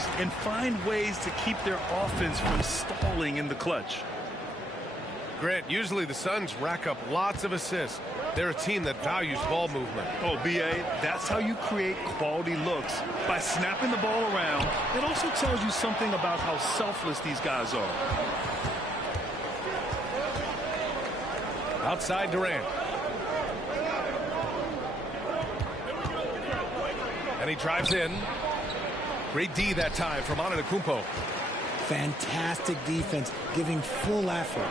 turnovers and find ways to keep their offense from stalling in the clutch. Grant, usually the Suns rack up lots of assists. They're a team that values ball movement. Oh, B.A., that's how you create quality looks, by snapping the ball around. It also tells you something about how selfless these guys are. Outside Durant. And he drives in. Great D that time from Antetokounmpo. Fantastic defense, giving full effort.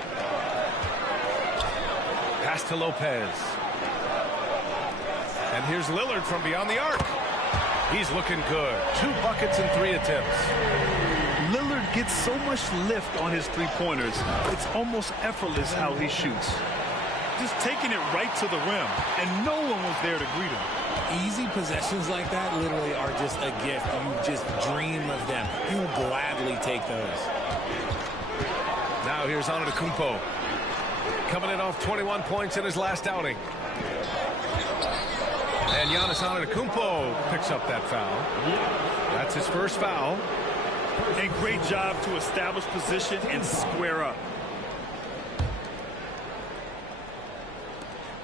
Pass to Lopez. And here's Lillard from beyond the arc. He's looking good. 2 buckets in 3 attempts. Lillard gets so much lift on his three-pointers, it's almost effortless how he shoots. Just taking it right to the rim, and no one was there to greet him. Easy possessions like that literally are just a gift. You just dream of them. You will gladly take those. Now here's Antetokounmpo. Coming in off 21 points in his last outing. And Giannis Antetokounmpo picks up that foul. That's his first foul. A great job to establish position and square up.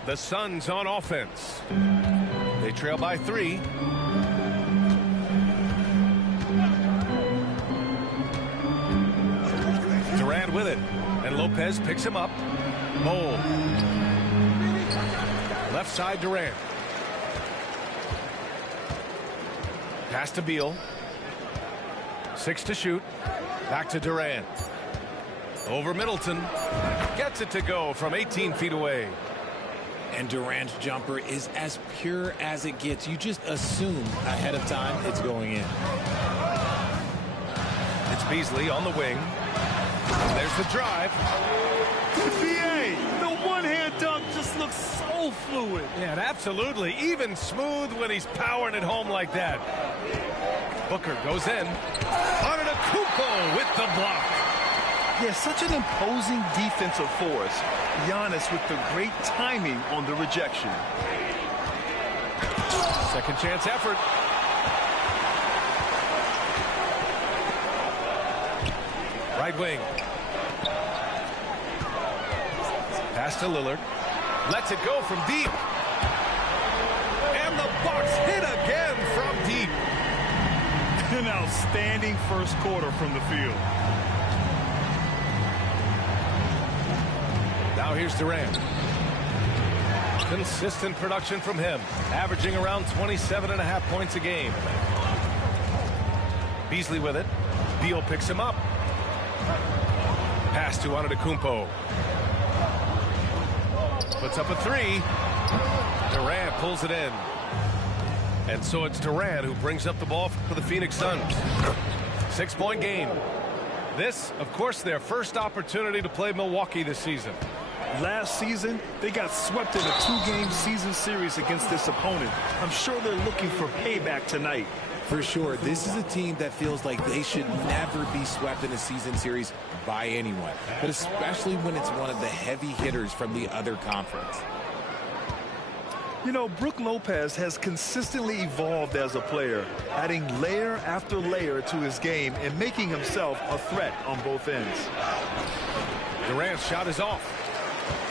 The Suns on offense. They trail by 3. Durant with it. And Lopez picks him up. Mole. Left side Durant. Pass to Beal. 6 to shoot. Back to Durant. Over Middleton. Gets it to go from 18 feet away. And Durant's jumper is as pure as it gets. You just assume ahead of time it's going in. It's Beasley on the wing. There's the drive. B.A., the one-hand dunk just looks so fluid. Yeah, and absolutely. Even smooth when he's powering it home like that. Booker goes in. Antetokounmpo with the block. Yeah, such an imposing defensive force. Giannis with the great timing on the rejection. Second chance effort. Right wing. Pass to Lillard. Lets it go from deep. And the Bucks hit again from deep. An outstanding first quarter from the field. Now here's Durant. Consistent production from him, averaging around 27.5 points a game. Beasley with it. Beal picks him up. Pass to Antetokounmpo. Puts up a 3. Durant pulls it in. And so it's Durant who brings up the ball for the Phoenix Suns. 6-point game. This, of course, their first opportunity to play Milwaukee this season. Last season, they got swept in a 2-game season series against this opponent. I'm sure they're looking for payback tonight. For sure, this is a team that feels like they should never be swept in a season series by anyone, but especially when it's one of the heavy hitters from the other conference. You know, Brook Lopez has consistently evolved as a player, adding layer after layer to his game and making himself a threat on both ends. Durant's shot is off.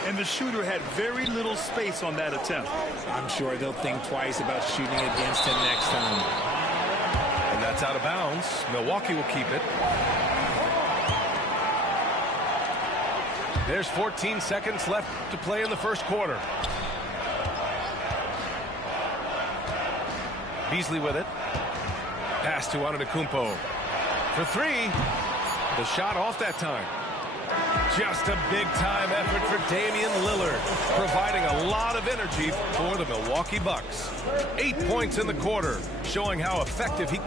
And the shooter had very little space on that attempt. I'm sure they'll think twice about shooting against him next time. And that's out of bounds. Milwaukee will keep it. There's 14 seconds left to play in the first quarter. Beasley with it. Pass to Antetokounmpo. For 3. The shot off that time. Just a big-time effort for Damian Lillard, providing a lot of energy for the Milwaukee Bucks. 8 points in the quarter, showing how effective he...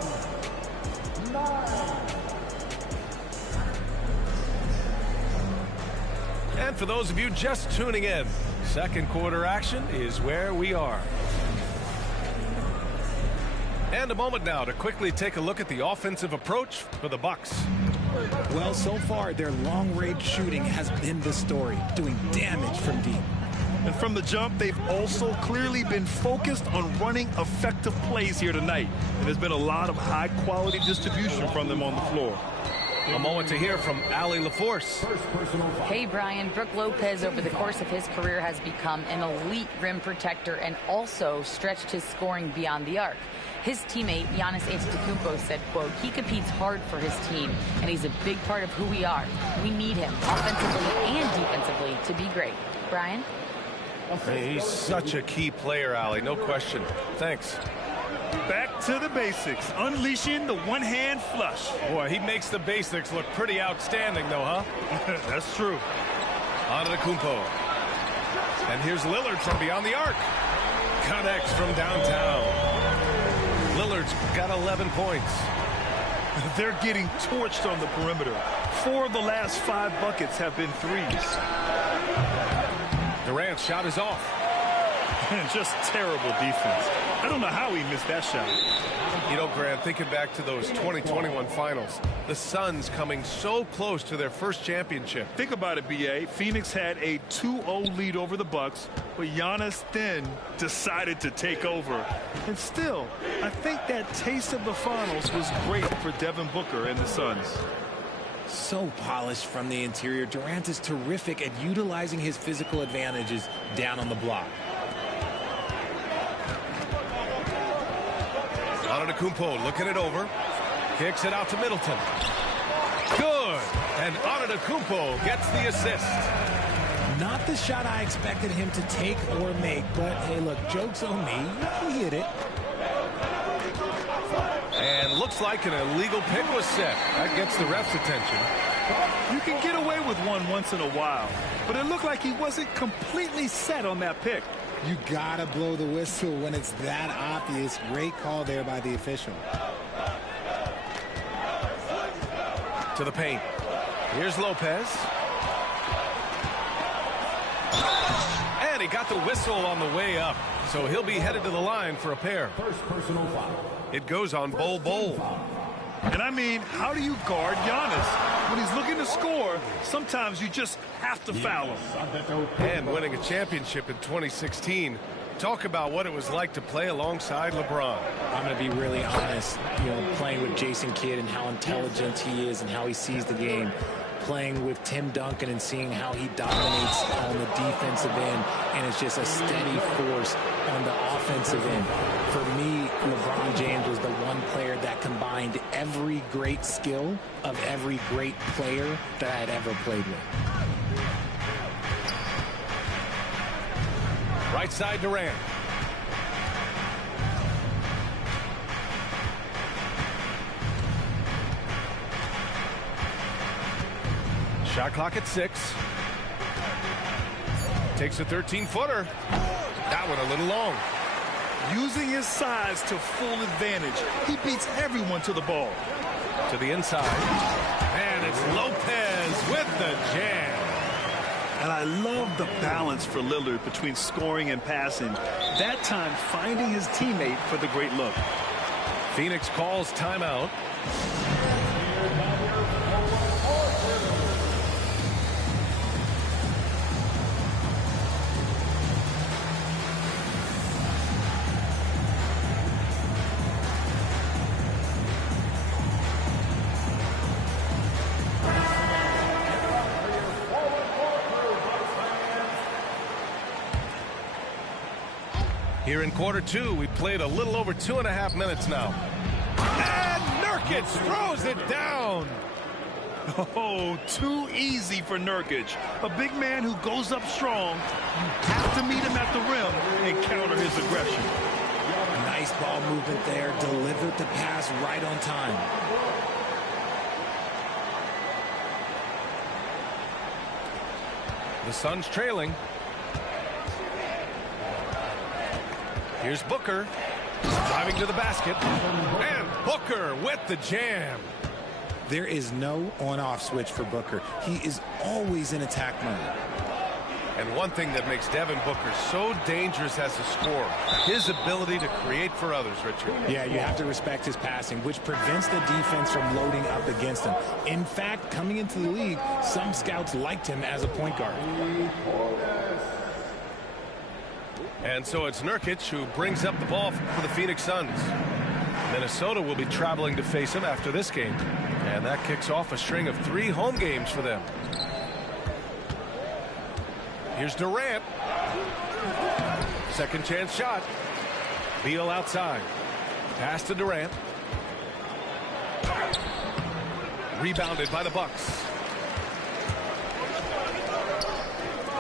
And for those of you just tuning in, second quarter action is where we are. And a moment now to quickly take a look at the offensive approach for the Bucks. Well, so far, their long-range shooting has been the story, doing damage from deep. And from the jump, they've also clearly been focused on running effective plays here tonight. And there's been a lot of high-quality distribution from them on the floor. A moment to hear from Allie LaForce. Hey, Brian. Brook Lopez, over the course of his career, has become an elite rim protector and also stretched his scoring beyond the arc. His teammate, Giannis Antetokounmpo, said, quote, he competes hard for his team, and he's a big part of who we are. We need him, offensively and defensively, to be great. Brian? He's such a key player, Allie. No question. Thanks. Back to the basics, unleashing the one-hand flush. Boy, he makes the basics look pretty outstanding, though, huh? That's true. Antetokounmpo. And here's Lillard from beyond the arc. Connects from downtown. Lillard's got 11 points. They're getting torched on the perimeter. 4 of the last 5 buckets have been threes. Durant's shot is off. Just terrible defense. I don't know how he missed that shot. You know, Grant, thinking back to those 2021 finals, the Suns coming so close to their first championship. Think about it, B.A. Phoenix had a 2-0 lead over the Bucks, but Giannis then decided to take over. And still, I think that taste of the finals was great for Devin Booker and the Suns. So polished from the interior. Durant is terrific at utilizing his physical advantages down on the block. Antetokounmpo looking it over. Kicks it out to Middleton. Good. And Antetokounmpo gets the assist. Not the shot I expected him to take or make, but hey, look, joke's on me. He hit it. And looks like an illegal pick was set. That gets the ref's attention. You can get away with one once in a while, but it looked like he wasn't completely set on that pick. You gotta blow the whistle when it's that obvious. Great call there by the official. To the paint. Here's Lopez. And he got the whistle on the way up. So he'll be headed to the line for a pair. First personal foul. It goes on Bol. And I mean, how do you guard Giannis? When he's looking to score, sometimes you just have to foul him. And winning a championship in 2016. Talk about what it was like to play alongside LeBron. I'm going to be really honest, playing with Jason Kidd and how intelligent he is and how he sees the game. Playing with Tim Duncan and seeing how he dominates on the defensive end, and it's just a steady force on the offensive end. For me, LeBron James was the one player that combined every great skill of every great player that I had ever played with. Right side Durant. Shot clock at 6. Takes a 13-footer. That one a little long. Using his size to full advantage. He beats everyone to the ball. To the inside. And it's Lopez with the jam. And I love the balance for Lillard between scoring and passing. That time finding his teammate for the great look. Phoenix calls timeout. Here in quarter 2, we played a little over 2.5 minutes now. And Nurkic throws it down. Oh, too easy for Nurkic. A big man who goes up strong. You have to meet him at the rim and counter his aggression. Nice ball movement there. Delivered the pass right on time. The Suns trailing. Here's Booker, driving to the basket, and Booker with the jam. There is no on-off switch for Booker. He is always in attack mode. And one thing that makes Devin Booker so dangerous as a scorer, his ability to create for others, Richard. Yeah, you have to respect his passing, which prevents the defense from loading up against him. In fact, coming into the league, some scouts liked him as a point guard. And so it's Nurkic who brings up the ball for the Phoenix Suns. Minnesota will be traveling to face him after this game. And that kicks off a string of 3 home games for them. Here's Durant. Second chance shot. Beal outside. Pass to Durant. Rebounded by the Bucks.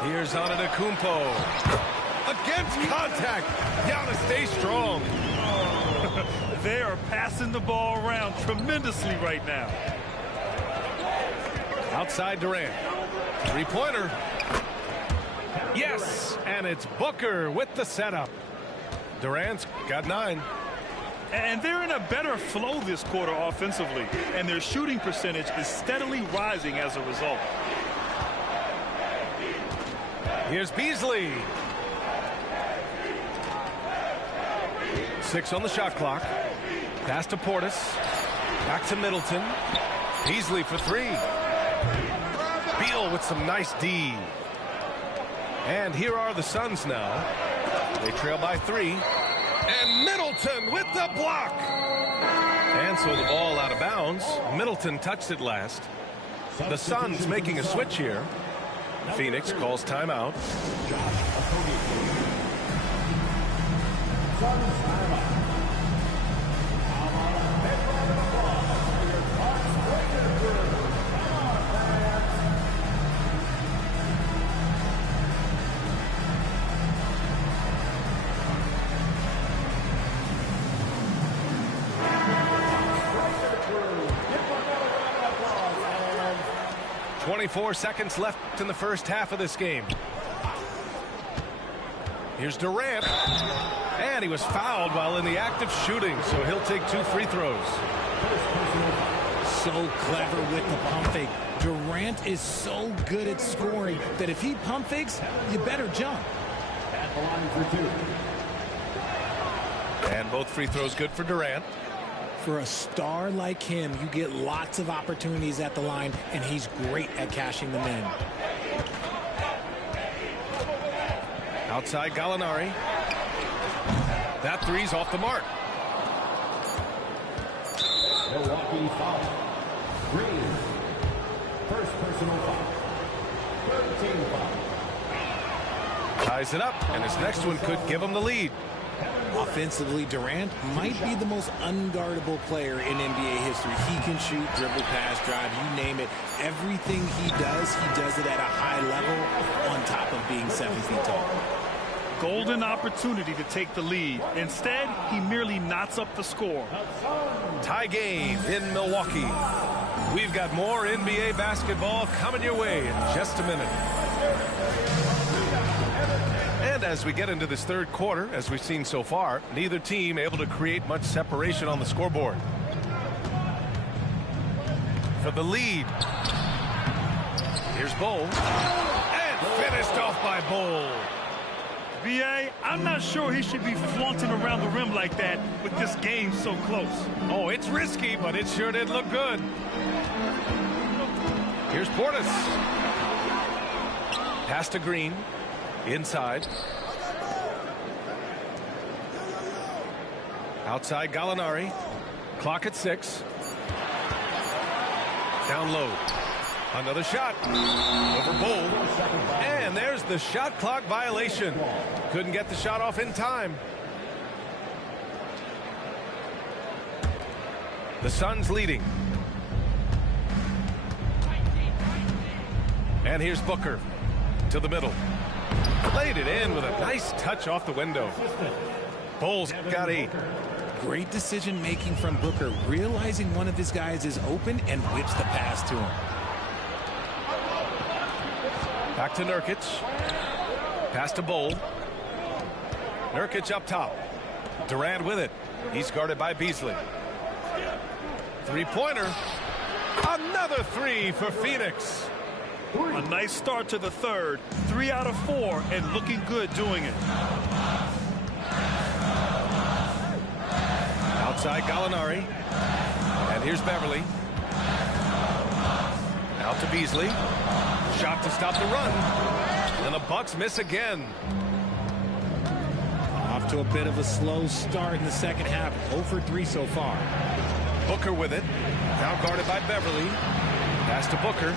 Here's Antetokounmpo. Against contact. Giannis stays strong. They are passing the ball around tremendously right now. Outside Durant. Three-pointer. Yes, and it's Booker with the setup. Durant's got 9. And they're in a better flow this quarter offensively, and their shooting percentage is steadily rising as a result. Here's Beasley. 6 on the shot clock. Pass to Portis. Back to Middleton. Beasley for 3. Beal with some nice D. And here are the Suns now. They trail by 3. And Middleton with the block. And so the ball out of bounds. Middleton touched it last. The Suns making a switch here. Phoenix calls timeout. .24 seconds left in the first half of this game. Here's Durant. And he was fouled while in the act of shooting, so he'll take 2 free throws. So clever with the pump fake. Durant is so good at scoring that if he pump fakes, you better jump. At the line for 2. And both free throws good for Durant. For a star like him, you get lots of opportunities at the line, and he's great at cashing them in. Outside Gallinari. That 3's off the mark. Milwaukee foul. Green. First personal foul. 13 foul. Ties it up, and his next one could give him the lead. Offensively, Durant might be the most unguardable player in NBA history. He can shoot, dribble, pass, drive, you name it. Everything he does it at a high level on top of being 7 feet tall. Golden opportunity to take the lead. Instead, he merely knots up the score. Tie game in Milwaukee. We've got more NBA basketball coming your way in just a minute. And as we get into this third quarter, as we've seen so far, neither team able to create much separation on the scoreboard. For the lead. Here's Bol. And finished off by Bol. B.A., I'm not sure he should be flaunting around the rim like that with this game so close. Oh, it's risky, but it sure did look good. Here's Portis. Pass to Green. Inside. Outside Gallinari. Clock at 6. Down low. Another shot. Over Bol. And there's the shot clock violation. Couldn't get the shot off in time. The Suns leading. And here's Booker to the middle. Played it in with a nice touch off the window. Bol's got 8. Great decision making from Booker, realizing one of his guys is open and whips the pass to him. Back to Nurkic. Pass to Bol. Nurkic up top. Durant with it. He's guarded by Beasley. Three-pointer. Another 3 for Phoenix. A nice start to the third. 3 out of 4 and looking good doing it. Outside Gallinari. And here's Beverly. Out to Beasley. Shot to stop the run. And the Bucks miss again. off to a bit of a slow start in the second half. 0 for 3 so far. Booker with it. Now guarded by Beverly. Pass to Booker.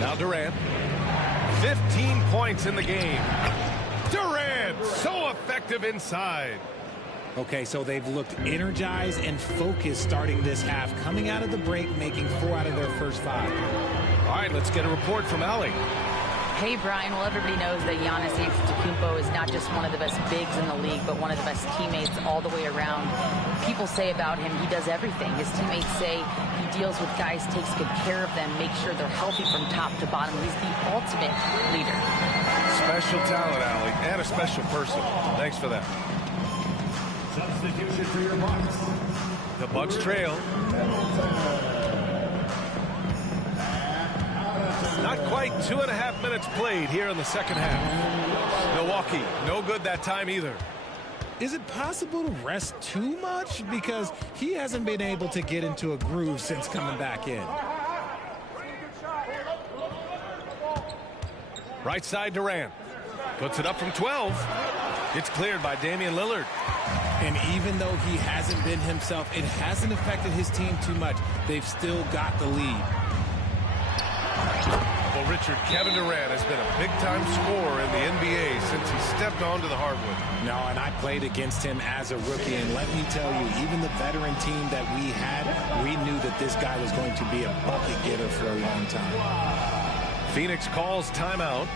Now Durant. 15 points in the game. Durant, so effective inside. Okay, so they've looked energized and focused starting this half, coming out of the break, making 4 out of their first 5. All right, let's get a report from Allie. Hey, Brian. Well, everybody knows that Giannis Antetokounmpo is not just one of the best bigs in the league, but one of the best teammates all the way around. People say about him, he does everything. His teammates say he deals with guys, takes good care of them, makes sure they're healthy from top to bottom. He's the ultimate leader. Special talent, Allie, and a special person. Thanks for that. Substitution for your Bucks. The Bucks trail. Not quite 2.5 minutes played here in the second half. Milwaukee, no good that time either. Is it possible to rest too much? Because he hasn't been able to get into a groove since coming back in. Right side Durant. Puts it up from 12. It's cleared by Damian Lillard. And even though he hasn't been himself, it hasn't affected his team too much. They've still got the lead. Well, Richard, Kevin Durant has been a big-time scorer in the NBA since he stepped onto the hardwood. No, and I played against him as a rookie, and let me tell you, even the veteran team that we had, we knew that this guy was going to be a bucket getter for a long time. Phoenix calls timeout.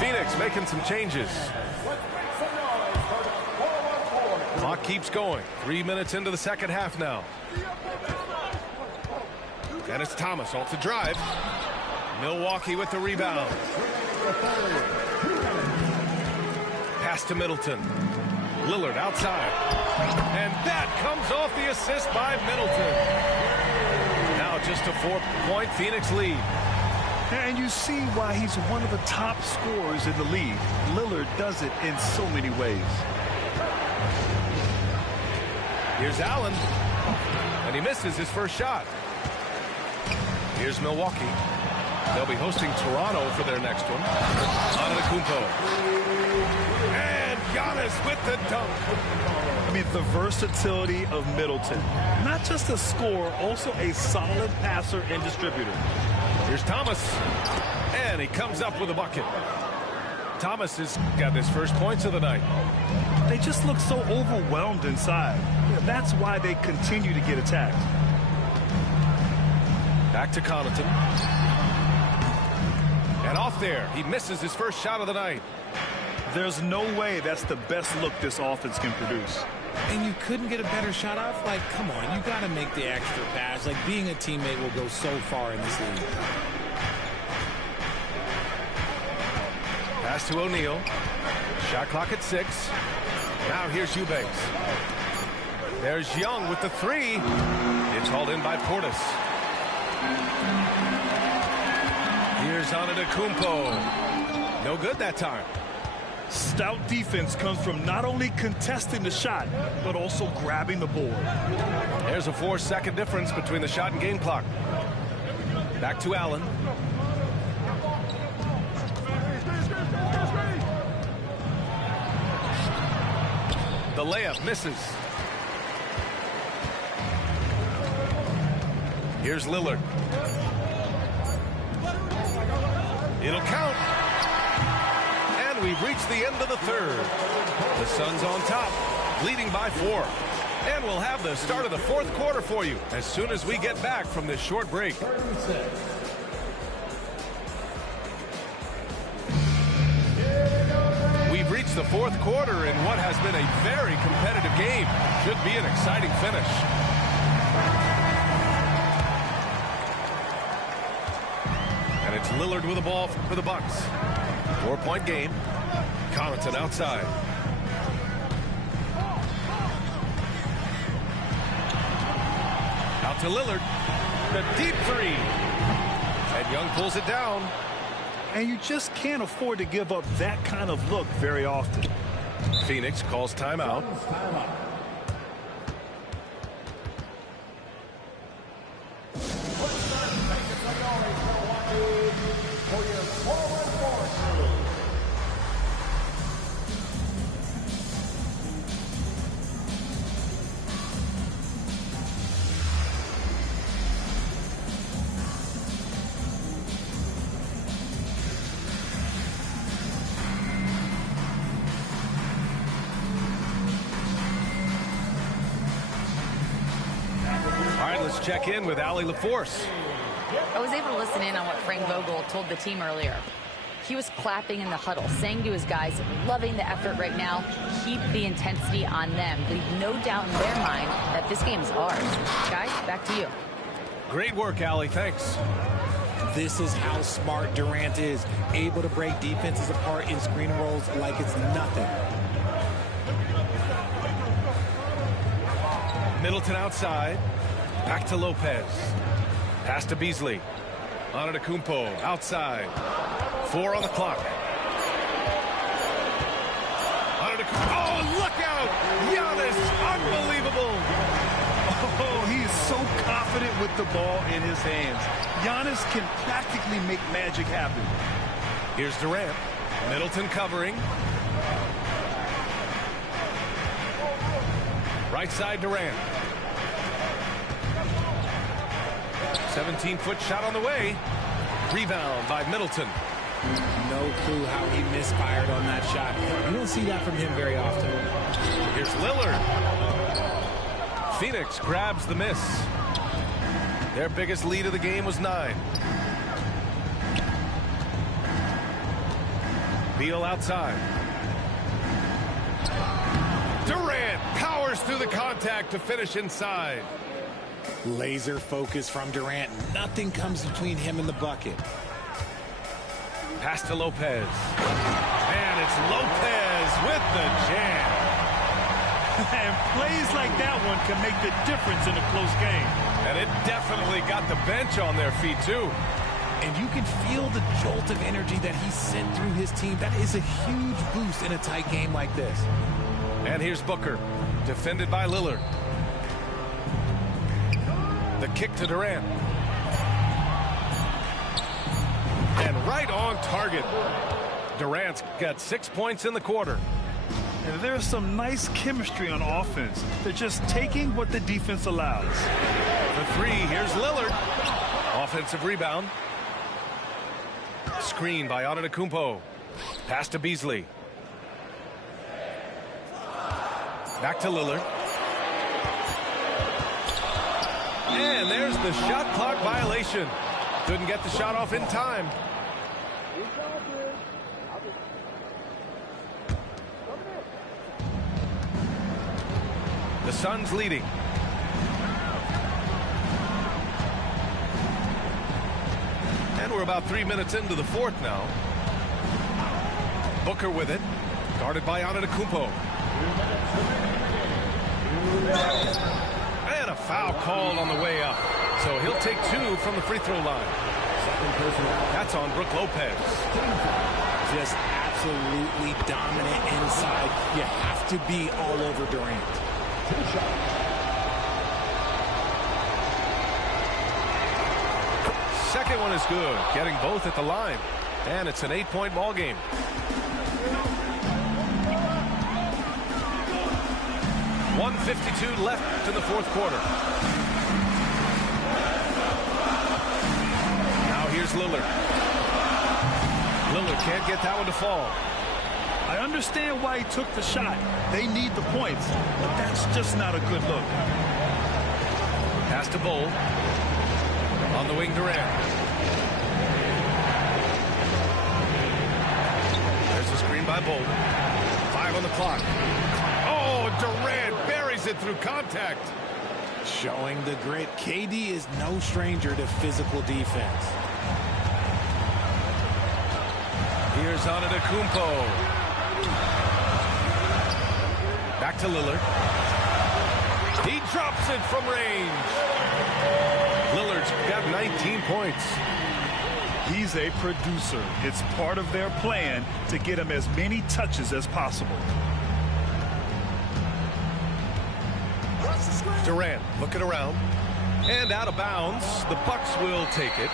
Phoenix making some changes. Clock keeps going. 3 minutes into the second half now. And it's Thomas off the drive. Milwaukee with the rebound. Pass to Middleton. Lillard outside. And that comes off the assist by Middleton. Now just a 4-point Phoenix lead. And you see why he's one of the top scorers in the league. Lillard does it in so many ways. Here's Allen. And he misses his first shot. Here's Milwaukee. They'll be hosting Toronto for their next one. Antetokounmpo. And Giannis with the dunk. I mean, the versatility of Middleton. Not just a scorer, also a solid passer and distributor. Here's Thomas. And he comes up with a bucket. Thomas has got his first points of the night. They just look so overwhelmed inside. That's why they continue to get attacked. Back to Connaughton. And off there, he misses his first shot of the night. There's no way that's the best look this offense can produce. And you couldn't get a better shot off? Like, come on, you got to make the extra pass. Like, being a teammate will go so far in this league. Pass to O'Neal. Shot clock at 6. Now here's Eubanks. There's Young with the 3. It's hauled in by Portis. Here's Antetokounmpo. No good that time. Stout defense comes from not only contesting the shot, but also grabbing the board. There's a 4-second difference between the shot and game clock. Back to Allen. The layup misses. Here's Lillard. It'll count. And we've reached the end of the third. The Suns on top, leading by 4. And we'll have the start of the fourth quarter for you as soon as we get back from this short break. We've reached the fourth quarter in what has been a very competitive game. Should be an exciting finish. Lillard with the ball for the Bucks. 4-point game. Connaughton outside. Out to Lillard. The deep three. And Young pulls it down. And you just can't afford to give up that kind of look very often. Phoenix calls timeout. Let's check in with Allie LaForce. I was able to listen in on what Frank Vogel told the team earlier. He was clapping in the huddle, saying to his guys, loving the effort right now, keep the intensity on them. Leave no doubt in their mind that this game is ours. Guys, back to you. Great work, Allie. Thanks. This is how smart Durant is, able to break defenses apart in screen rolls like it's nothing. Middleton outside. Back to Lopez. Pass to Beasley. Antetokounmpo outside. 4 on the clock. Oh, look out! Giannis, unbelievable! Oh, he is so confident with the ball in his hands. Giannis can practically make magic happen. Here's Durant. Middleton covering. Right side Durant. 17-foot shot on the way. Rebound by Middleton. No clue how he misfired on that shot. You don't see that from him very often. Here's Lillard. Phoenix grabs the miss. Their biggest lead of the game was 9. Beal outside. Durant powers through the contact to finish inside. Laser focus from Durant. Nothing comes between him and the bucket. Pass to Lopez. And it's Lopez with the jam. And plays like that one can make the difference in a close game. And it definitely got the bench on their feet, too. And you can feel the jolt of energy that he sent through his team. That is a huge boost in a tight game like this. And here's Booker, defended by Lillard. The kick to Durant. And right on target. Durant's got 6 points in the quarter. And there's some nice chemistry on offense. They're just taking what the defense allows. For 3, here's Lillard. Offensive rebound. Screen by Antetokounmpo. Pass to Beasley. Back to Lillard. And there's the shot clock violation. Couldn't get the shot off in time. The Suns leading. And we're about 3 minutes into the 4th now. Booker with it. Guarded by Antetokounmpo. And a foul called on the way up. So he'll take 2 from the free throw line. That's on Brook Lopez. Just absolutely dominant inside. You have to be all over Durant. Second one is good. Getting both at the line. And it's an 8-point ball game. .152 left in the 4th quarter. Now here's Lillard. Lillard can't get that one to fall. I understand why he took the shot. They need the points, but that's just not a good look. Pass to Bol. On the wing, Durant. There's a screen by Bol. 5 on the clock. Oh, Durant buries it through contact. Showing the grit. KD is no stranger to physical defense. Here's Antetokounmpo. Back to Lillard. He drops it from range. Lillard's got 19 points. He's a producer. It's part of their plan to get him as many touches as possible. Durant looking around. And out of bounds. The Bucks will take it.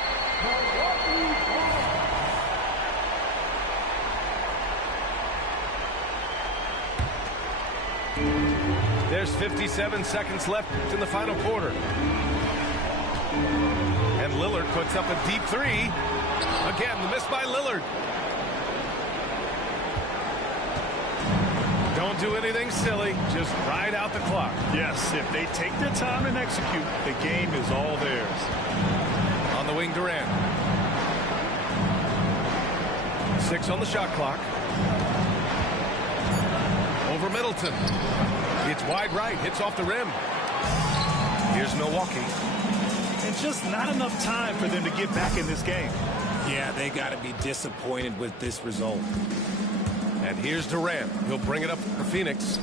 There's 57 seconds left in the final quarter. And Lillard puts up a deep three. Again, the miss by Lillard. Don't do anything silly. Just ride out the clock. Yes, if they take their time and execute, the game is all theirs. On the wing, Durant. 6 on the shot clock. Over Middleton. It's wide right. Hits off the rim. Here's Milwaukee. And just not enough time for them to get back in this game. Yeah, they got to be disappointed with this result. And here's Durant. He'll bring it up for Phoenix.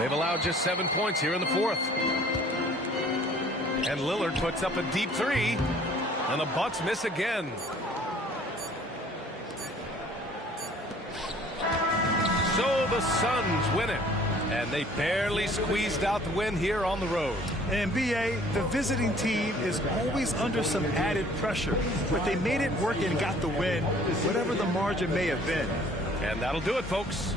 They've allowed just 7 points here in the fourth. And Lillard puts up a deep three. And the Bucks miss again. So the Suns win it. And they barely squeezed out the win here on the road. And BA, the visiting team is always under some added pressure, but they made it work and got the win, whatever the margin may have been. And that'll do it, folks.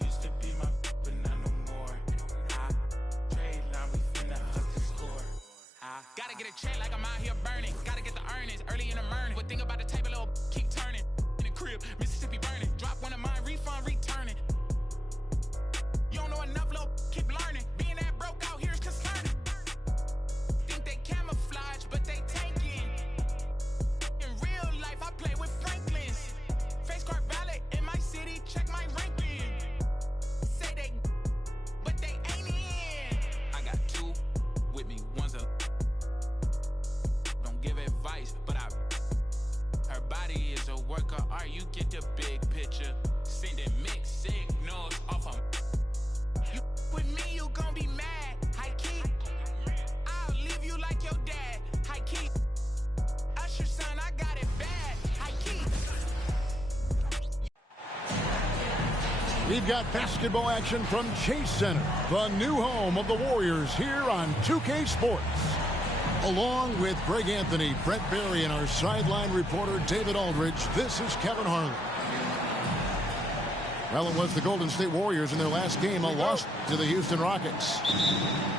Used to be my but not no more. Trade line, we finna up the score. Gotta get a check like I'm out here burning. Gotta get the earnings early in the morning. But think about the table, little keep turning. In the crib, Mississippi burning. Drop one of mine, refund, returning. You don't know enough, little keep learning. Being that broke out here is concerning. Think they camouflage, but they tanking. In real life, I play with Franklin's. Face card ballot in my city, check my ranking. Say they, but they ain't in. I got 2 with me, one's a. Don't give advice, but her body is a work of art. You get the big picture. Sending mixed signals off of. You with me, you gon' be mad. High key. I'll leave you like your dad. High key. Usher son, I got it bad. High key. We've got basketball action from Chase Center, the new home of the Warriors here on 2K Sports. Along with Greg Anthony, Brett Berry, and our sideline reporter David Aldridge, this is Kevin Harlan. Well, it was the Golden State Warriors in their last game, a loss to the Houston Rockets.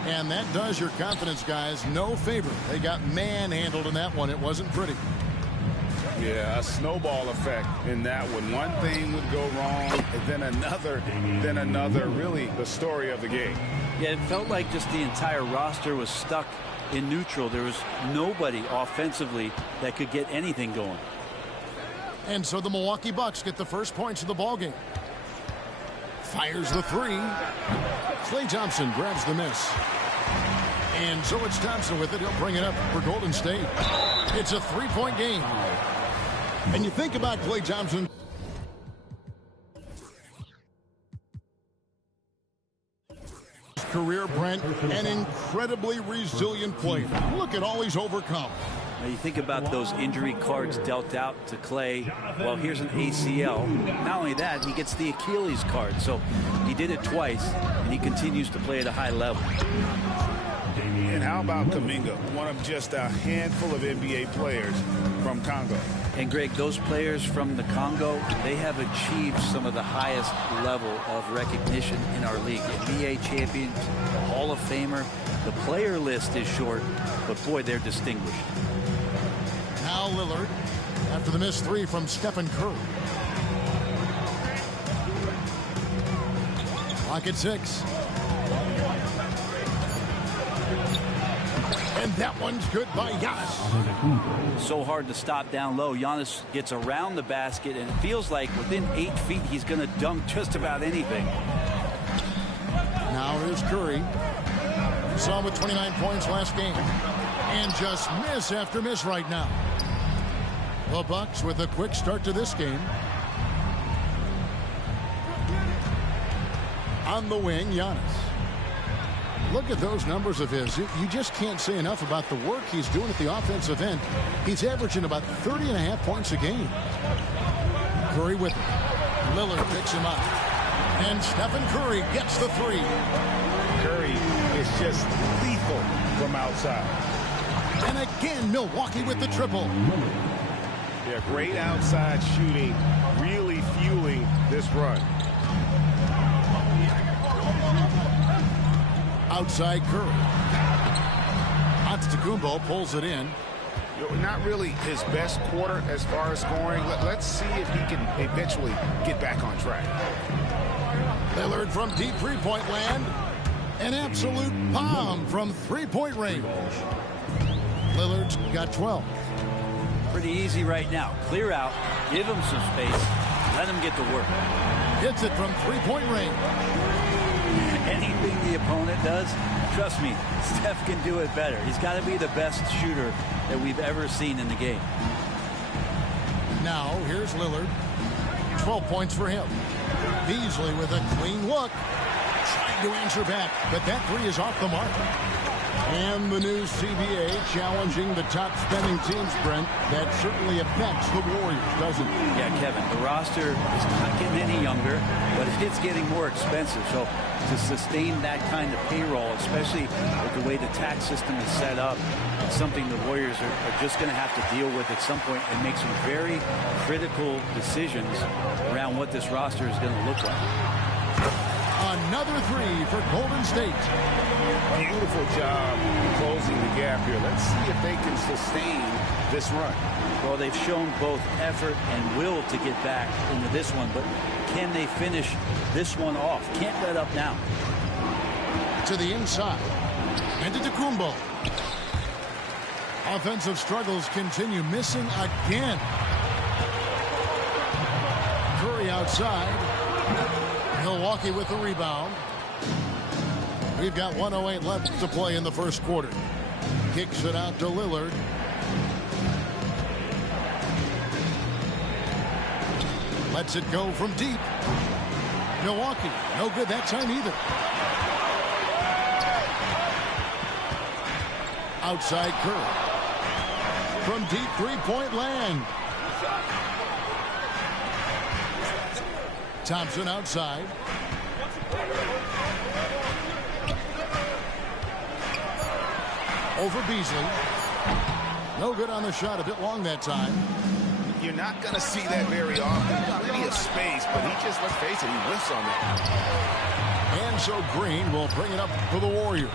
And that does your confidence, guys, no favor. They got manhandled in that one. It wasn't pretty. Yeah, a snowball effect in that one. One thing would go wrong, and then another. Really, the story of the game. Yeah, it felt like just the entire roster was stuck in neutral. There was nobody offensively that could get anything going. And so the Milwaukee Bucks get the first points of the ballgame. Fires the three. Klay Thompson grabs the miss. And so it's Thompson with it. He'll bring it up for Golden State. It's a three-point game. And you think about Klay Thompson. Career, Brent, an incredibly resilient player. Look at all he's overcome. Now you think about those injury cards dealt out to Klay. Well, here's an ACL. Not only that, he gets the Achilles card. So he did it twice, and he continues to play at a high level. And how about Kuminga, one of just a handful of NBA players from Congo? And Greg, those players from the Congo, they have achieved some of the highest level of recognition in our league. NBA champions, Hall of Famer. The player list is short, but boy, they're distinguished. Now Lillard. after the missed three from Stephen Curry. Clock at 6. And that one's good by Giannis. So hard to stop down low. Giannis gets around the basket, and it feels like within 8 feet he's going to dunk just about anything. Now here's Curry. Saw him with 29 points last game. And just miss after miss right now. The Bucks with a quick start to this game. On the wing, Giannis. Look at those numbers of his. You just can't say enough about the work he's doing at the offensive end. He's averaging about 30.5 points a game. Curry with it. Lillard picks him up. And Stephen Curry gets the three. Curry is just lethal from outside. And again, Milwaukee with the triple. Yeah, great outside shooting, really fueling this run. Outside Curry. Antetokounmpo pulls it in. Not really his best quarter as far as scoring. Let's see if he can eventually get back on track. Lillard from deep three-point land. An absolute bomb from three-point range. Lillard's got 12. Pretty easy right now. Clear out. Give him some space. Let him get to work. Hits it from three-point range. Anything the opponent does, trust me, Steph can do it better. He's got to be the best shooter that we've ever seen in the game. Now, here's Lillard. 12 points for him. Beasley with a clean look. Trying to answer back, but that three is off the mark. And the new CBA challenging the top spending teams, Brent. That certainly affects the Warriors, doesn't it? Yeah, Kevin, the roster is not getting any younger, but it's getting more expensive. So to sustain that kind of payroll, especially with the way the tax system is set up, it's something the Warriors are just going to have to deal with at some point and make some very critical decisions around what this roster is going to look like. Another three for Golden State. Beautiful job closing the gap here. Let's see if they can sustain this run. Well, they've shown both effort and will to get back into this one, but can they finish this one off? Can't let up now. To the inside. Antetokounmpo. Offensive struggles continue. Missing again. Curry outside. Milwaukee with the rebound. We've got 1:08 left to play in the first quarter. Kicks it out to Lillard. Lets it go from deep. Milwaukee, no good that time either. Outside Curry. From deep three-point land. Thompson outside. Over Beasley. No good on the shot. A bit long that time. You're not going to see that very often. Plenty of space, but he just, let's face it, he whiffs on that. And so Green will bring it up for the Warriors.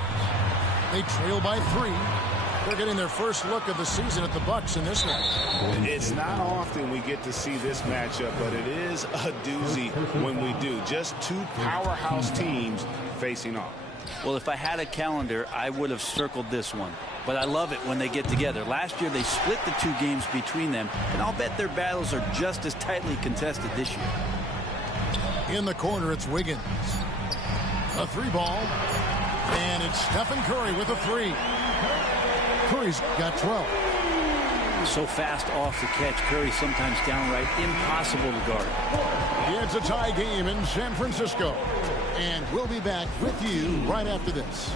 They trail by 3. They're getting their first look of the season at the Bucks in this one. It's not often we get to see this matchup, but it is a doozy when we do. Just two powerhouse teams facing off. Well, if I had a calendar, I would have circled this one. But I love it when they get together. Last year, they split the 2 games between them, and I'll bet their battles are just as tightly contested this year. In the corner, it's Wiggins. A 3-ball. And it's Stephen Curry with a 3. Curry's got 12. So fast off the catch. Curry sometimes downright impossible to guard. It's a tie game in San Francisco. And we'll be back with you right after this.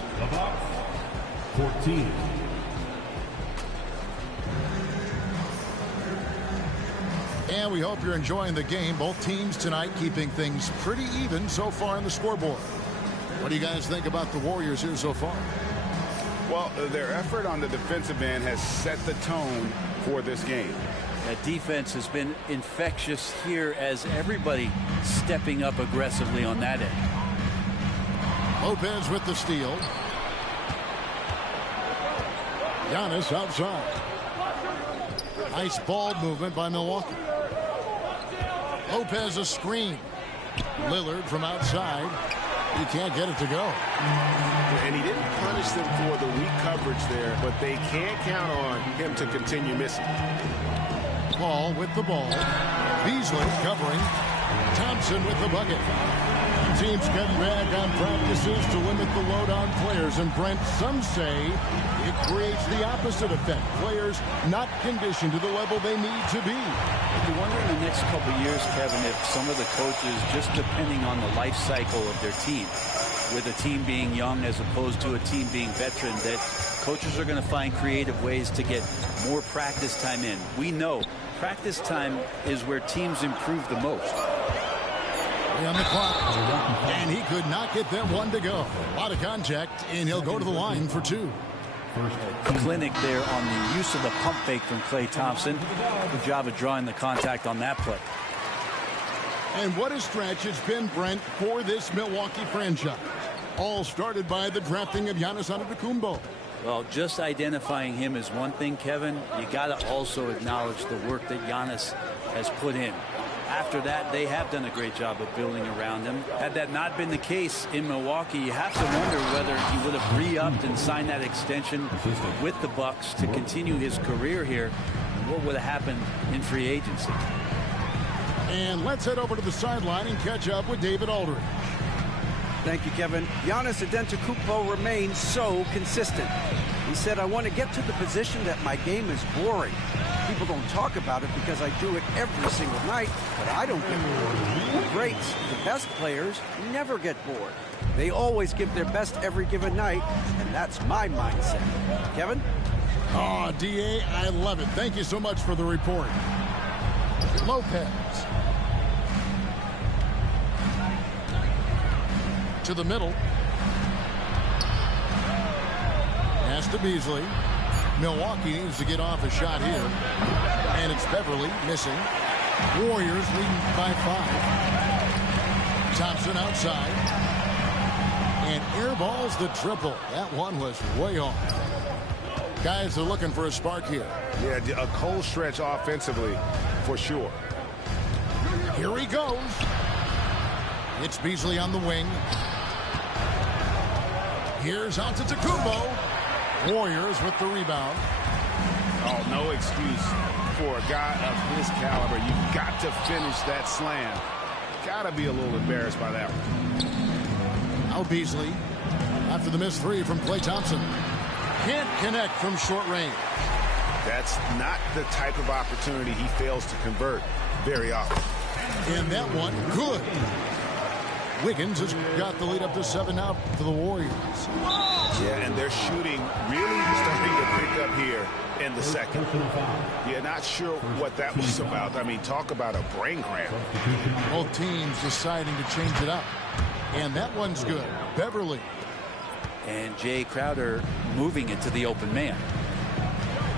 14. And we hope you're enjoying the game. Both teams tonight keeping things pretty even so far on the scoreboard. What do you guys think about the Warriors here so far? Well, their effort on the defensive end has set the tone for this game. That defense has been infectious here as everybody stepping up aggressively on that end. Lopez with the steal. Giannis outside. Nice ball movement by Milwaukee. Lopez a screen. Lillard from outside. He can't get it to go. And he didn't punish them for the weak coverage there, but they can't count on him to continue missing. Paul with the ball. Beasley covering. Thompson with the bucket. Teams cutting back on practices to limit the load on players. And Brent, some say it creates the opposite effect. Players not conditioned to the level they need to be. You wonder in the next couple of years, Kevin, if some of the coaches, just depending on the life cycle of their team, with a team being young as opposed to a team being veteran, that coaches are going to find creative ways to get more practice time in. We know practice time is where teams improve the most. On the clock, and he could not get that one to go. A lot of contact, and he'll go to the line for two. Clinic there on the use of the pump fake from Klay Thompson. Good job of drawing the contact on that play. And what a stretch it's been, Brent, for this Milwaukee franchise. All started by the drafting of Giannis Antetokounmpo. Well, just identifying him is one thing, Kevin. You got to also acknowledge the work that Giannis has put in. After that, they have done a great job of building around him. Had that not been the case in Milwaukee, you have to wonder whether he would have re-upped and signed that extension with the Bucks to continue his career here. And what would have happened in free agency? And let's head over to the sideline and catch up with David Aldridge. Thank you, Kevin. Giannis Antetokounmpo remains so consistent. He said, I want to get to the position that my game is boring. People don't talk about it because I do it every single night, but I don't get bored. The greats, the best players, never get bored. They always give their best every given night, and that's my mindset. Kevin? Oh, D.A., I love it. Thank you so much for the report. Lopez. To the middle. Pass to Beasley. Milwaukee needs to get off a shot here. And it's Beverly missing. Warriors leading by 5. Thompson outside. And airballs the triple. That one was way off. Guys are looking for a spark here. Yeah, a cold stretch offensively for sure. Here he goes. It's Beasley on the wing. Here's Antetokounmpo. Warriors with the rebound. Oh, no excuse for a guy of his caliber. You've got to finish that slam. Got to be a little embarrassed by that one. Now Beasley after the missed three from Klay Thompson. Can't connect from short range. That's not the type of opportunity he fails to convert very often. And that one, good. Wiggins has got the lead up to 7 now for the Warriors. Yeah, and they're shooting really starting to pick up here in the second. Yeah, not sure what that was about. I mean, talk about a brain cramp. Both teams deciding to change it up. And that one's good. Beverly. And Jay Crowder moving it to the open man.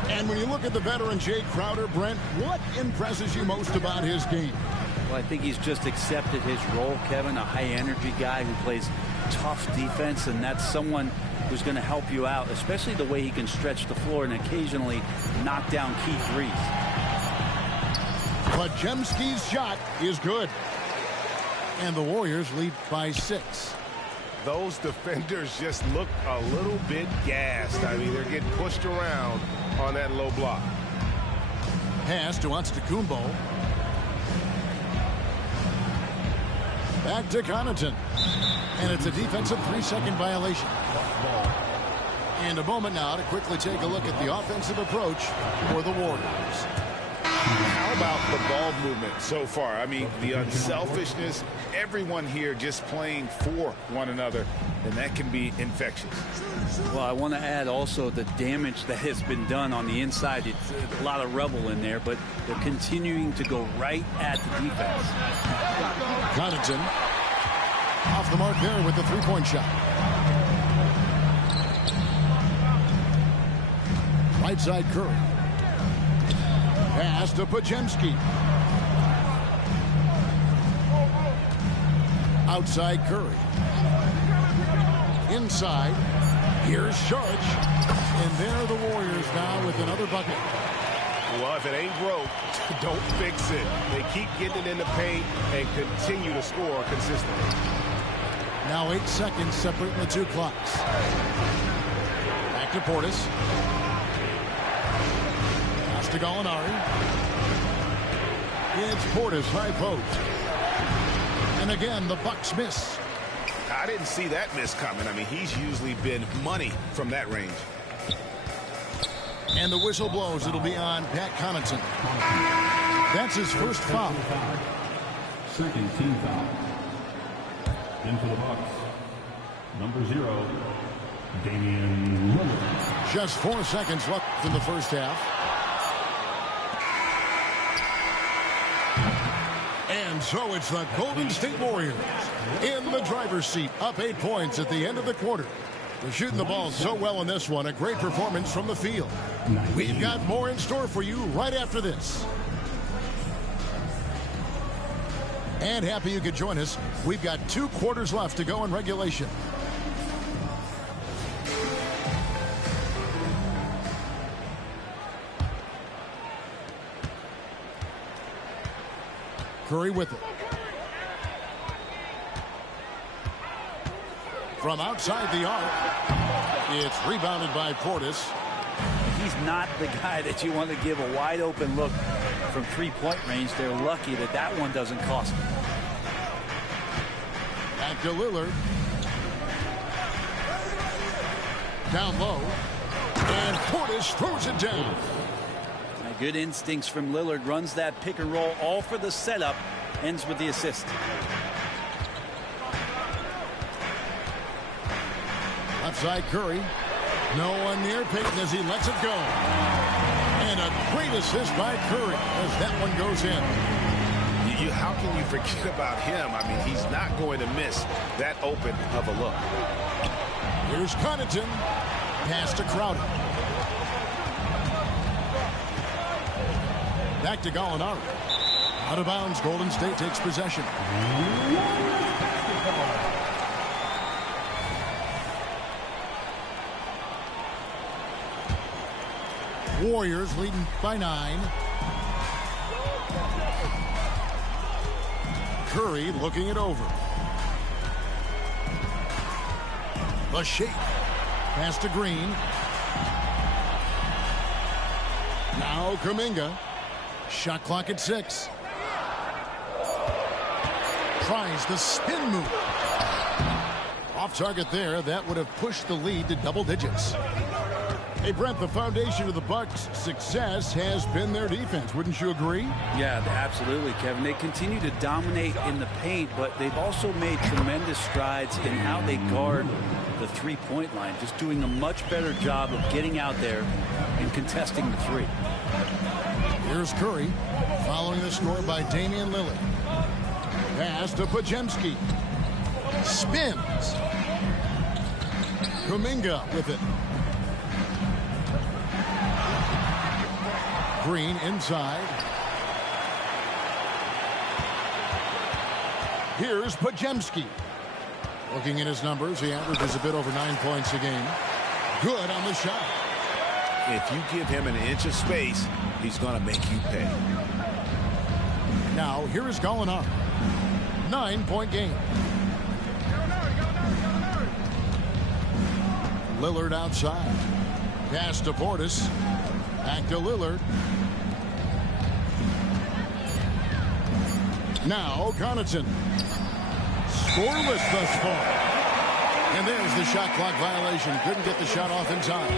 And when you look at the veteran Jay Crowder, Brent, what impresses you most about his game? Well, I think he's just accepted his role, Kevin, a high-energy guy who plays tough defense, and that's someone who's going to help you out, especially the way he can stretch the floor and occasionally knock down key threes. Podziemski's shot is good. And the Warriors lead by 6. Those defenders just look a little bit gassed. I mean, they're getting pushed around on that low block. Pass to Antetokounmpo. Back to Connaughton. And it's a defensive 3-second violation. And a moment now to quickly take a look at the offensive approach for the Warriors. How about the ball movement so far? I mean, the unselfishness, everyone here just playing for one another, and that can be infectious. Well, I want to add also the damage that has been done on the inside. It's a lot of rubble in there, but they're continuing to go right at the defense. Connaughton off the mark there with the three-point shot. Right side Curry. Pass to Podziemski. Outside Curry. Inside. Here's Saric. And there are the Warriors now with another bucket. Well, if it ain't broke, don't fix it. They keep getting it in the paint and continue to score consistently. Now 8 seconds separating the two clocks. Back to Portis. Pass to Gallinari. It's Portis, high post. And again, the Bucks miss. I didn't see that miss coming. I mean, he's usually been money from that range. And the whistle blows. It'll be on Pat Connaughton. That's his first foul. Second team foul. In for the Bucks, number 0, Damian Lillard. Just 4 seconds left in the first half. And so it's the Golden State Warriors in the driver's seat, up 8 points at the end of the quarter. They're shooting the ball so well in this one. A great performance from the field. We've got more in store for you right after this. And happy you could join us. We've got 2 quarters left to go in regulation. Curry with it. From outside the arc, it's rebounded by Portis. He's not the guy that you want to give a wide open look from 3-point range. They're lucky that that one doesn't cost them. Back to Lillard. Down low. And Portis throws it down. Good instincts from Lillard. Runs that pick and roll all for the setup. Ends with the assist. Left side Curry. No one near Payton as he lets it go. And a great assist by Curry as that one goes in. How can you forget about him? I mean, he's not going to miss that open of a look. Here's Connaughton. Pass to Crowder. Back to Gallinari. Out of bounds. Golden State takes possession. Warriors leading by 9. Curry looking it over. The shake. Pass to Green. Now Kuminga. Shot clock at 6. Tries the spin move. Off target there. That would have pushed the lead to double digits. Hey, Brent, the foundation of the Bucks' success has been their defense. Wouldn't you agree? Yeah, absolutely, Kevin. They continue to dominate in the paint, but they've also made tremendous strides in how they guard the three-point line, just doing a much better job of getting out there and contesting the three. Here's Curry, following the score by Damian Lillard. Pass to Podziemski. Spins. Kuminga with it. Green inside. Here's Podziemski. Looking at his numbers, he averages a bit over 9 points a game. Good on the shot. If you give him an inch of space, he's going to make you pay. Now, here is Gallinari. 9-point game. Lillard outside. Pass to Portis. Back to Lillard. Now Connaughton. Scoreless thus far. And there's the shot clock violation. Couldn't get the shot off in time.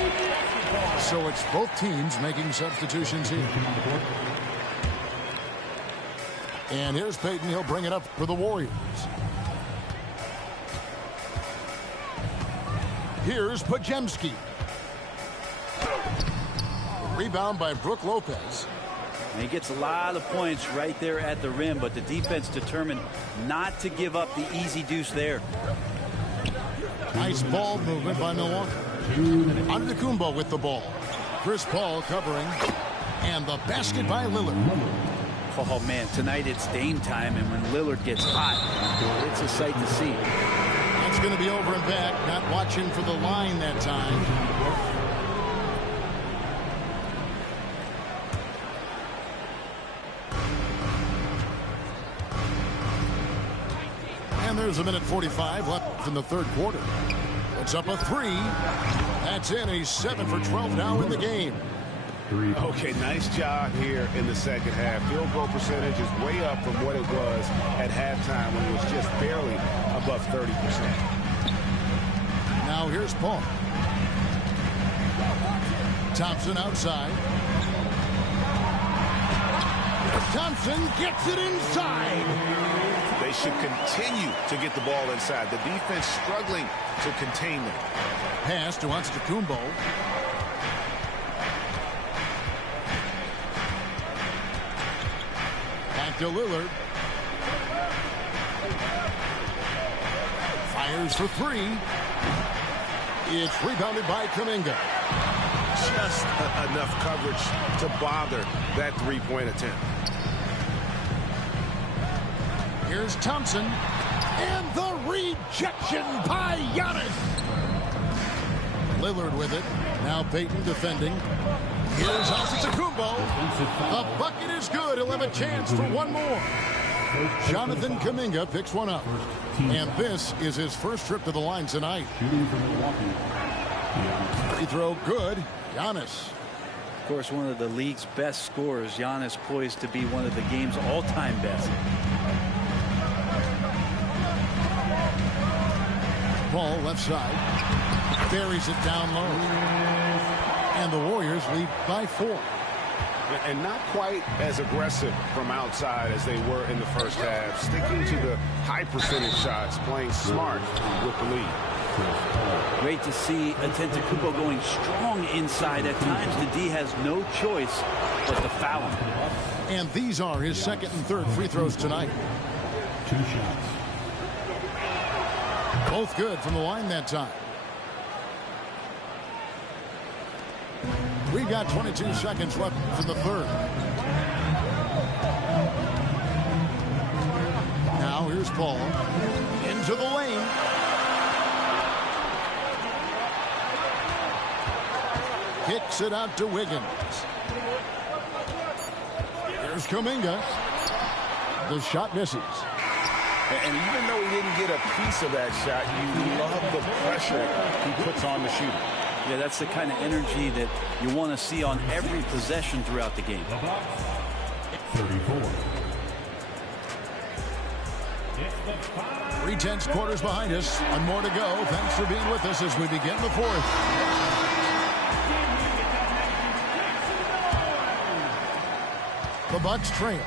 So it's both teams making substitutions here. And here's Payton. He'll bring it up for the Warriors. Here's Podziemski. Rebound by Brook Lopez. And he gets a lot of points right there at the rim, but the defense determined not to give up the easy deuce there. Nice ball movement by Milwaukee. Antetokounmpo with the ball. Chris Paul covering. And the basket by Lillard. Oh, man, tonight it's Dame time, and when Lillard gets hot, it's a sight to see. That's going to be over and back. Not watching for the line that time. And there's a minute 45 left in the third quarter. It's up a 3. That's in. He's 7 for 12 now in the game. Okay, nice job here in the second half. Field goal percentage is way up from what it was at halftime when it was just barely above 30%. Now here's Paul. Thompson outside. Thompson gets it inside. They should continue to get the ball inside. The defense struggling to contain them. Pass to Antetokounmpo. Back to Lillard. Fires for 3. It's rebounded by Kuminga. Just enough coverage to bother that three-point attempt. Here's Thompson. And the rejection by Giannis. Lillard with it. Now Payton defending. Here's Antetokounmpo. The bucket is good. He'll have a chance for one more. Jonathan Kuminga picks one up. And this is his first trip to the line tonight. Free throw good. Giannis. Of course, one of the league's best scorers. Giannis poised to be one of the game's all-time best. Ball left side. Buries it down low. And the Warriors lead by 4. And not quite as aggressive from outside as they were in the first half. Sticking to the high percentage shots, playing smart with the lead. Great to see Antetokounmpo going strong inside. At times, the D has no choice but to foul him. And these are his second and third free throws tonight. 2 shots. Both good from the line that time. We've got 22 seconds left for the third. Now here's Paul. Into the lane. Kicks it out to Wiggins. Here's Kuminga. The shot misses. And even though he didn't get a piece of that shot, you love the pressure he puts on the shooter. Yeah, that's the kind of energy that you want to see on every possession throughout the game. 34. 3/10 quarters behind us. One more to go. Thanks for being with us as we begin the fourth. The Bucks trail.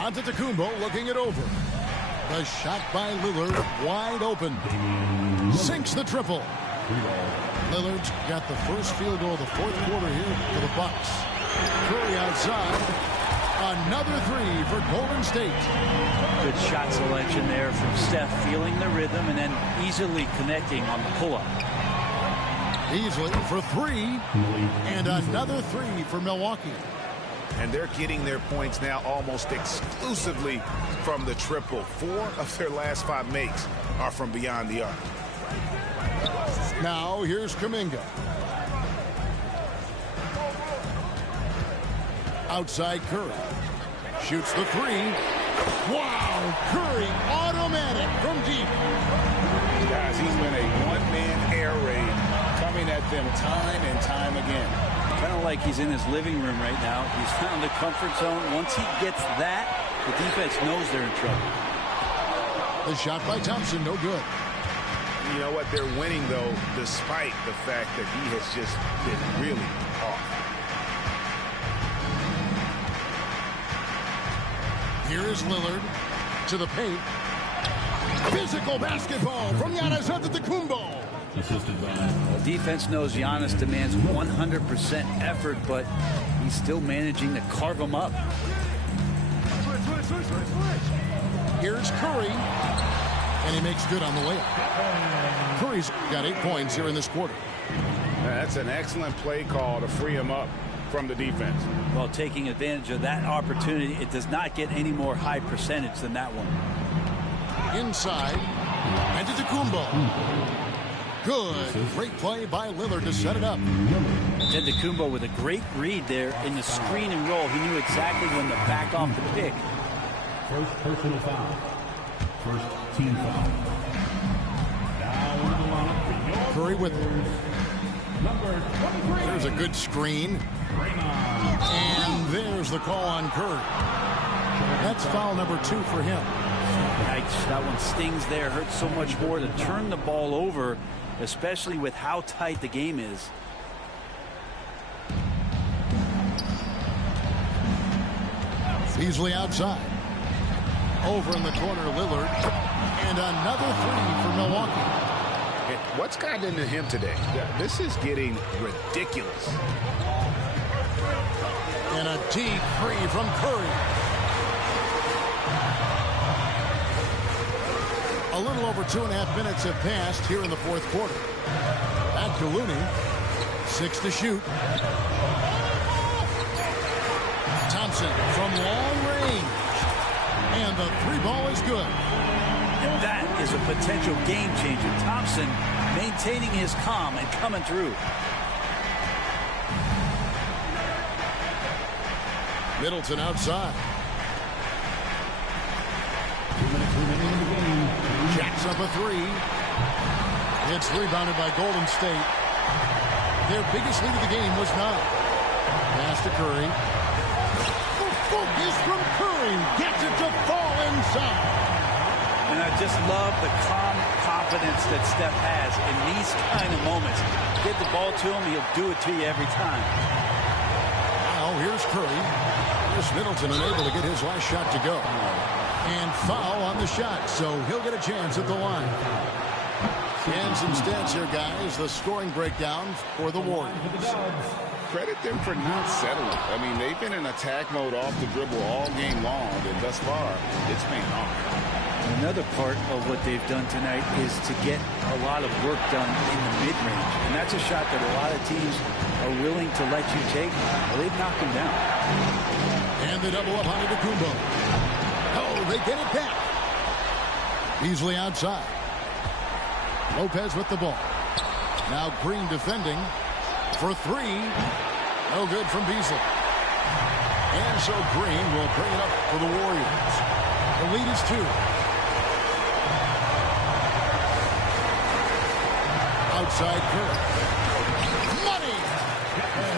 Antetokounmpo looking it over. The shot by Lillard wide open. Sinks the triple. Lillard's got the first field goal of the fourth quarter here for the Bucks. Curry outside. Another 3 for Golden State. Good shot selection there from Steph, feeling the rhythm and then easily connecting on the pull-up. Beasley for 3. And another 3 for Milwaukee. And they're getting their points now almost exclusively from the triple. 4 of their last 5 makes are from beyond the arc. Now here's Kuminga. Outside Curry. Shoots the 3. Wow! Curry automatic from deep. Guys, he's been a one-man air raid coming at them time and time again. Kind of like he's in his living room right now. He's found the comfort zone. Once he gets that, the defense knows they're in trouble. The shot by Thompson, no good. You know what? They're winning, though, despite the fact that he has just been really off. Here is Lillard to the paint. Physical basketball from Giannis Antetokounmpo. Assisted by. The defense knows Giannis demands 100% effort, but he's still managing to carve him up. Here's Curry. And he makes good on the layup. Curry's got 8 points here in this quarter. That's an excellent play call to free him up from the defense. Well, taking advantage of that opportunity, it does not get any more high percentage than that one. Inside. Antetokounmpo. Good. Great play by Lillard to set it up. Antetokounmpo with a great read there in the screen and roll. He knew exactly when to back off the pick First personal foul. First team foul. Now into the lineup for your Curry with number 23. There's a good screen. And there's the call on Curry. That's foul number 2 for him. Yikes, that one stings there. Hurts so much more to turn the ball over, especially with how tight the game is. Beasley outside. Over in the corner, Lillard. And another 3 for Milwaukee. What's gotten into him today? This is getting ridiculous. And a deep 3 from Curry. A little over 2.5 minutes have passed here in the fourth quarter. Back to Looney. 6 to shoot. Thompson from long range. And the 3 ball is good. And that is a potential game changer. Thompson maintaining his calm and coming through. Middleton outside. 2 minutes remaining in the game. Jacks up a 3. It's rebounded by Golden State. Their biggest lead of the game was 9. Pass to Curry. The focus from Curry gets it to fall inside. And I just love the calm confidence that Steph has in these kind of moments. Get the ball to him, he'll do it to you every time. Now here's Curry. Here's Middleton unable to get his last shot to go. And foul on the shot, so he'll get a chance at the line. And some stats here, guys. The scoring breakdown for the Warriors. Credit them for not settling. I mean, they've been in attack mode off the dribble all game long, and thus far, it's been on. Another part of what they've done tonight is to get a lot of work done in the mid-range. And that's a shot that a lot of teams are willing to let you take. Well, they've knocked him down. And the double up on Antetokounmpo. Oh, they get it back. Beasley outside. Lopez with the ball. Now Green defending for 3. No good from Beasley. And so Green will bring it up for the Warriors. The lead is 2. Outside Curry. Money!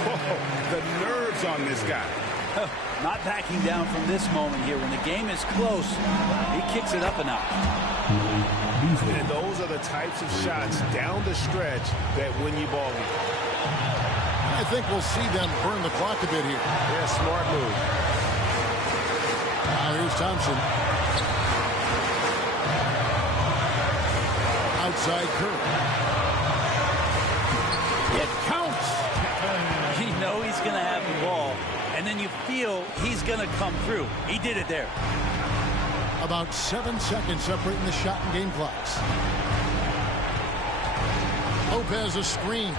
Whoa, the nerves on this guy. Not backing down from this moment here. When the game is close, he kicks it up a notch. And those are the types of shots down the stretch that win you ball games. I think we'll see them burn the clock a bit here. Yeah, smart move. Now here's Thompson. Outside Curry. It counts. You know he's going to have the ball, and then you feel he's going to come through. He did it there. About 7 seconds separating the shot and game clocks. Lopez a screen.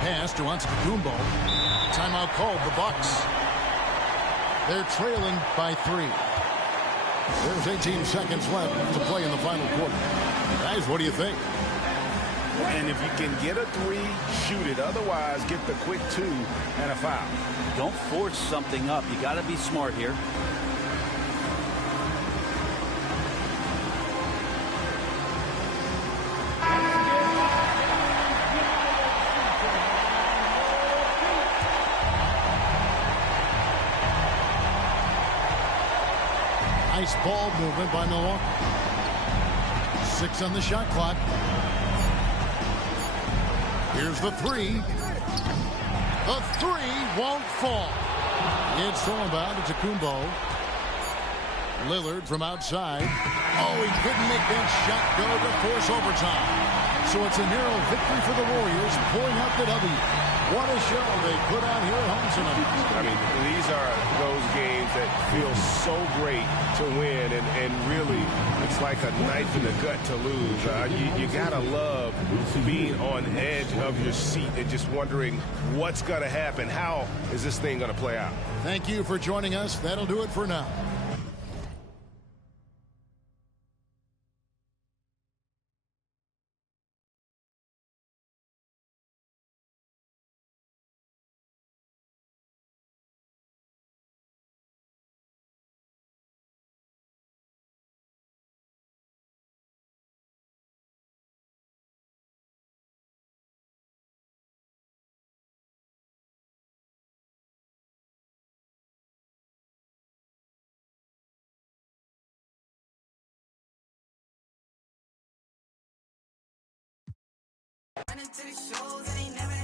Pass to Antetokounmpo. Timeout called, the Bucks. They're trailing by 3. There's 18 seconds left to play in the final quarter. Guys, what do you think? And if you can get a 3, shoot it. Otherwise, get the quick 2 and a foul. Don't force something up. You got to be smart here. Nice ball movement by Milwaukee. 6 on the shot clock. Here's the 3. The 3 won't fall. It's thrown by Antetokounmpo. Lillard from outside. Oh, he couldn't make that shot go to force overtime. So it's a narrow victory for the Warriors, pulling out the W. What a show they put on here at home tonight. I mean, these are those games that feel so great to win, and really, it's like a knife in the gut to lose. You gotta love being on edge of your seat and just wondering what's gonna happen. How is this thing gonna play out? Thank you for joining us. That'll do it for now. Running to the shows and ain't never